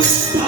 Ah! Oh.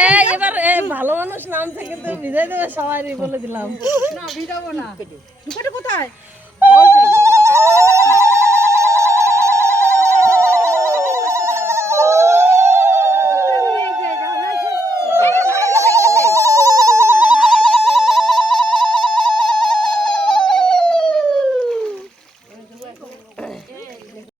এ এবার ভালো মানুষ নাম থেকে তো বিদায় দেবে সবাই বলে দিলাম না বিদাবো না ঢুকাটা কোথায়